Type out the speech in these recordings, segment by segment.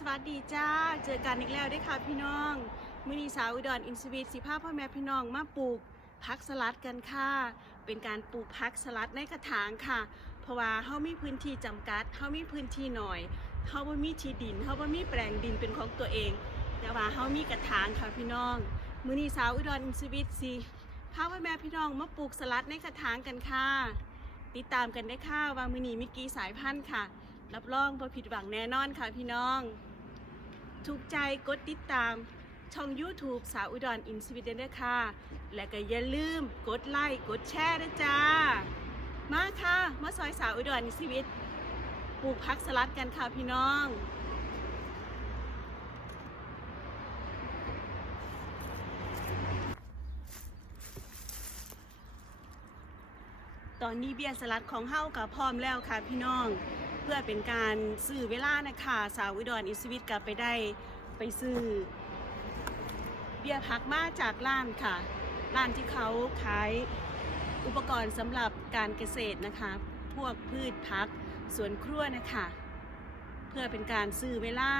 สวัสดีจ้า เจอกันอีกแล้วด้วยค่ะพี่น้องมือนีสาวอุดรอินสวีทสิภาพ่อแม่พี่น้องมาปลูกพักสลัดกันค่ะ เป็นการปลูกพักสลัดในกระถางค่ะ เพราะว่าเฮามีพื้นที่จำกัดเฮามีพื้นที่หน่อยเฮาบ่มีที่ดินเฮาบ่มีแปลงดินเป็นของตัวเอง แต่ว่าเฮามีกระถางค่ะพี่น้องมือนีสาวอุดรอินสวีทสิพาพ่อแม่พี่น้องมาปลูกสลัดในกระถางกันค่ะ ติดตามกันได้ค่ะว่ามือนีมีกีสายพันธุ์ค่ะรับรองบ่ผิดหวังแน่นอนค่ะพี่น้อง ถูกใจกดติดตาม ช่อง YouTube สาวอุดรอินสวิตเดนด้วยค่ะ และก็อย่าลืมกดไลค์กดแชร์นะจ้า มาค่ะ มาซอยสาวอุดรอินสวิตปลูกพักสลัดกันค่ะพี่น้องตอนนี้เบียร์สลัดของเฮากับพร้อมแล้วค่ะพี่น้อง พื่อเป็นการซื้อเวลานะคะสาวอุดรอิสวิตกลับไปได้ไปซื้อเบียร์พักมาจากร้านค่ะ ร้านที่เขาขายอุปกรณ์สำหรับการเกษตรนะคะ พวกพืชพักสวนครัวนะคะ เพื่อเป็นการซื้อเวลา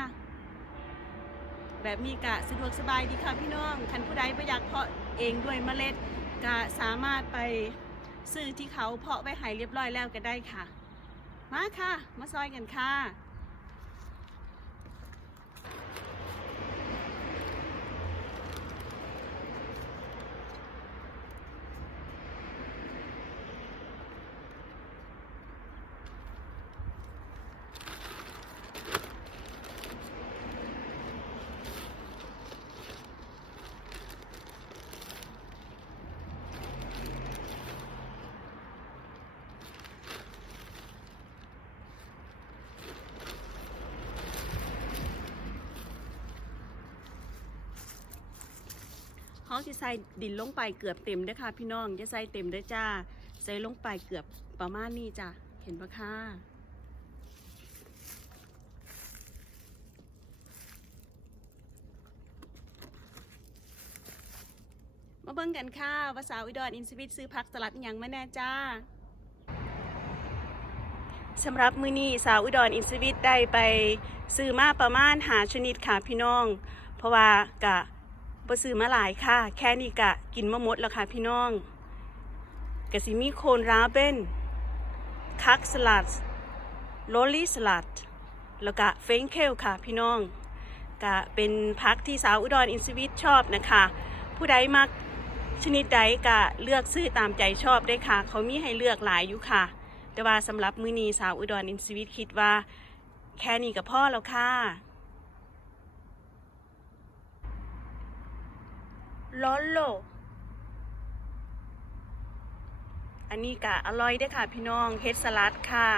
แบบมีกะสะดวกสบายดีค่ะพี่น้องคันผู้ใดประยากเพาะเองด้วยเมล็ดกะสามารถไปซื้อที่เขาเพาะไว้ให้เรียบร้อยแล้วก็ได้ค่ะ มาค่ะ มาซอยกันค่ะ เขาสิใส่ดินลงไปเกือบเต็มเด้ค่ะ พี่น้องจะใส่เต็มเด้จ้า ใส่ลงไปเกือบประมาณนี้จ้ะ เห็นปะค่ะมาเบิ่งกันค่ะว่าสาวอุดรอินสวิตซื้อผักสลัดย่างมาแน่จ้าสำหรับมือนี้สาวอุดรอินสวิตได้ไปซื้อมาประมาณหาชนิดค่ะพี่น้อง เพราะว่ากะ บ่ซื้อมาหลายค่ะ แค่นี้กะกินมาหมดแล้วค่ะพี่น้องกะสิมีโคนราเบนคักสลัดโรลลี่สลัด แล้วก็เฟงเคลค่ะพี่น้องกะเป็นพักที่สาวอุดรอินสวิตชอบนะคะ ผู้ใดมักชนิดใดกะเลือกซื้อตามใจชอบได้ค่ะ เขามีให้เลือกหลายอยู่ค่ะ แต่ว่าสำหรับมื้อนีสาวอุดรอินสวิตคิดว่า แค่นี้ก็พอแล้วค่ะ ลอโล อันนี้กะอร่อยด้อค่ะพี่น้องเฮ็ดสลัดค่ะ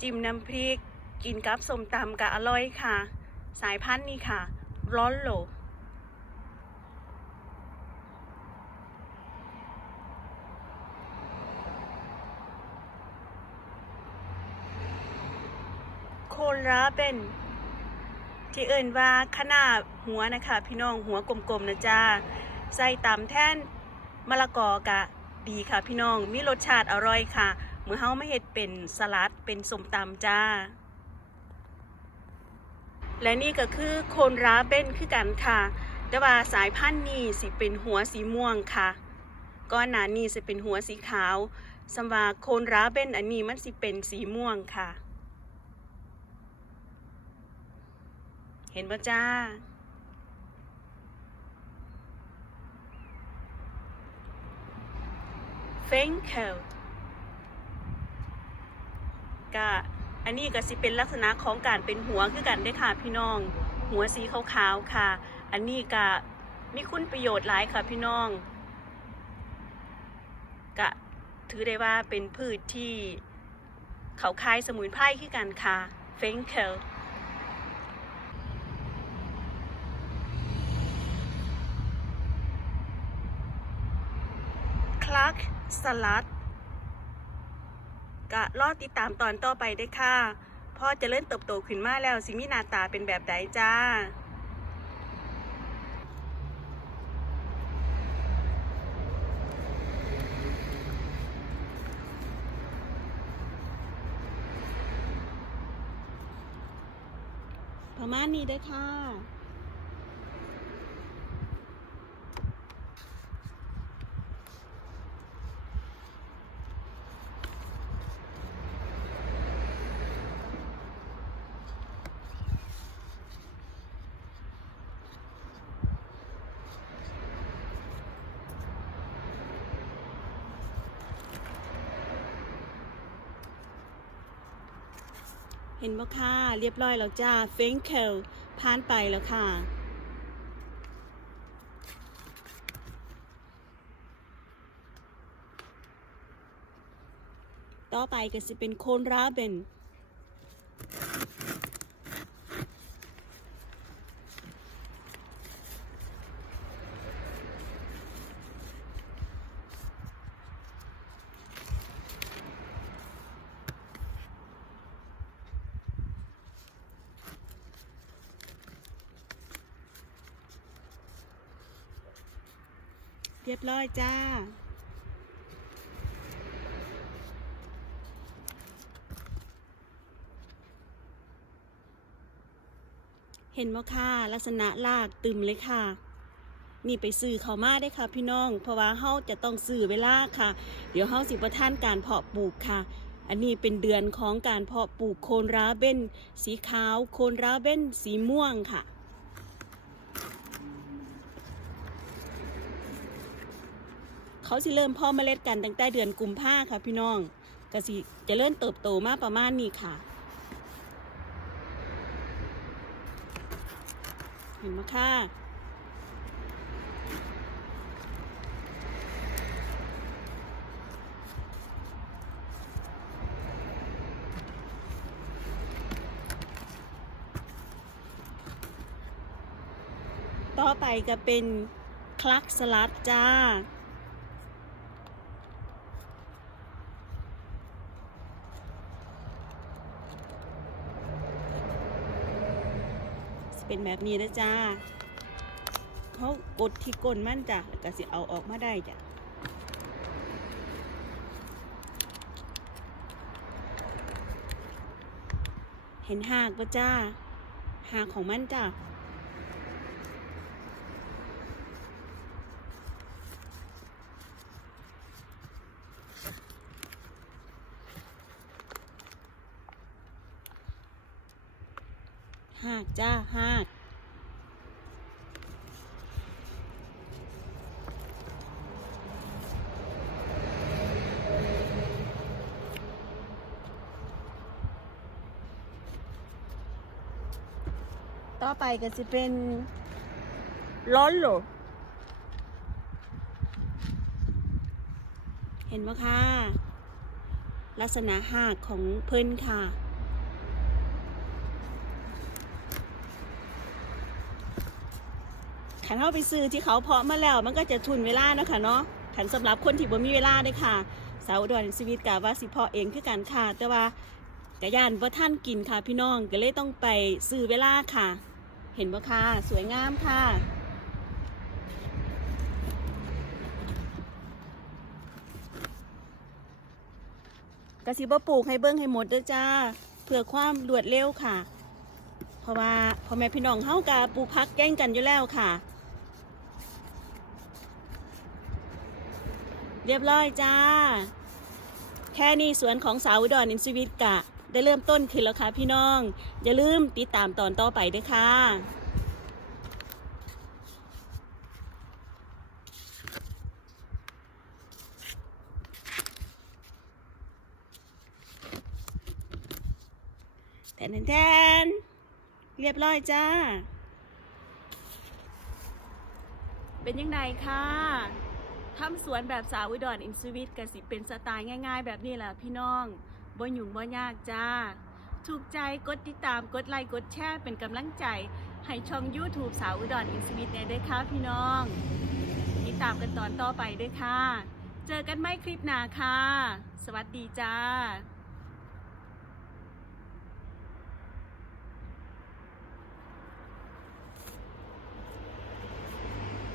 จิ้มน้ำพริก กินกับส้มตำกะอร่อยค่ะ สายพันธุ์นี้ค่ะลอโลโคราเป็นที่เอิ่นว่าขนาดหัวนะคะ พี่น้องหัวกลมๆนะจ้า ใส่ตำแท่นมะละกอกะดีค่ะพี่น้อง มีรสชาติอร่อยค่ะเมื่อเฮาไม่เห็ดเป็นสลัดเป็นสมตำจ้า และนี่ก็คือโคนราเบนคือกันค่ะ แต่ว่าสายพันธุ์นี้สิเป็นหัวสีม่วงค่ะ ก้อนหนานี้สิเป็นหัวสีขาวสำหรับโคนราเบนอันนี้มันสิเป็นสีม่วงค่ะ เห็นปะจ้า เฟงเคลกะอันนี้ก็สิเป็นลักษณะของการเป็นหัวคือกันได้ค่ะพี่น้อง หัวสีขาวๆค่ะ อันนี้ก็มีคุณประโยชน์หลายค่ะพี่น้องกะถือได้ว่าเป็นพืชที่เขาคายสมุนไพรคือกันค่ะเฟงเคลคลักสลัด กะรอติดตามตอนต่อไปได้ค่ะพ่อจะเริ่มเติบโตขึ้นมาแล้วสิมีหน้าตาเป็นแบบใดจ้าพประมาณนี้ได้ค่ะ เห็นบ่ค่ะ เรียบร้อยแล้วจ้าเฟงเคลผ่านไปแล้วค่ะ ต่อไปก็สิเป็นโคนราเบน เรียบร้อยจ้า เห็นบ่ค่ะ ลักษณะลากตึมเลยค่ะนี่ไปซื้อเขามาได้ค่ะพี่น้อง เพราะว่าเฮาจะต้องซื้อเวลาค่ะ เดี๋ยวเฮาสิประทานการเพาะปลูกค่ะ อันนี้เป็นเดือนของการเพาะปลูกโคนราเบนสีขาว โคนราเบนสีม่วงค่ะ เขาสิเริ่มเพ่อเมล็ดกันตั้งแต่เดือนกุมภาค่ะพี่น้องก็สิจะเริ่มเติบโตมากประมาณนี้ค่ะ เห็นไหมค่ะต่อไปก็เป็นคลักสลัดจ้า เป็นแบบนี้นะจ้าเขากดที่ก้นมันจ้ะแล้วก็สิเอาออกมาได้จ้ะเห็นหากปะจ้า หากของมันจ้ะ หากจ้าหากต่อไปก็จะเป็นร้อนโหลเห็นไหมคะ ลักษณะหากของเพิ่นค่ะ ขันเข้าไปซื้อที่เขาเพาะมาแล้วมันก็จะทุนเวลาเนาะค่ะเนาะขันสำหรับคนที่บ่มีเวลาเด้ค่ะ สาวอุดรชีวิตกะว่าสิเพาะเองคือกันค่ะแต่ว่ากระยานบ่ท่านกินค่ะพี่น้องก็เลยต้องไปซื้อเวลาค่ะ เห็นบ่ค่ะสวยงามค่ะกระสิบ่ปลูกให้เบิ้งให้หมดเด้อจ้าเพื่อความรวดเร็วค่ะ เพราะว่าพ่อแม่พี่น้องเฮากะปลูกพักแย่งกันอยู่แล้วค่ะ เรียบร้อยจ้า แค่นี้สวนของสาวอุดรอินทวิตกะ ได้เริ่มต้นขึ้นแล้วค่ะพี่น้อง อย่าลืมติดตามตอนต่อไปด้วยค่ะแทนแทนเรียบร้อยจ้า เป็นยังไงคะ ทำสวนแบบสาวอุดรอินสวิตกสิเป็นสไตล์ง่าย ๆ แบบนี้แหละพี่น้องบ่หยุ่งบ่ยากจ้า ถูกใจกดติดตามกดไลค์กดแชร์เป็นกำลังใจ ให้ช่อง YouTube สาวอุดรอินสวิตเนี่ยด้วยค่ะพี่น้อง ติดตามกันตอนต่อไปด้วยค่ะ เจอกันไม่คลิปหน้าค่ะ สวัสดีจ้า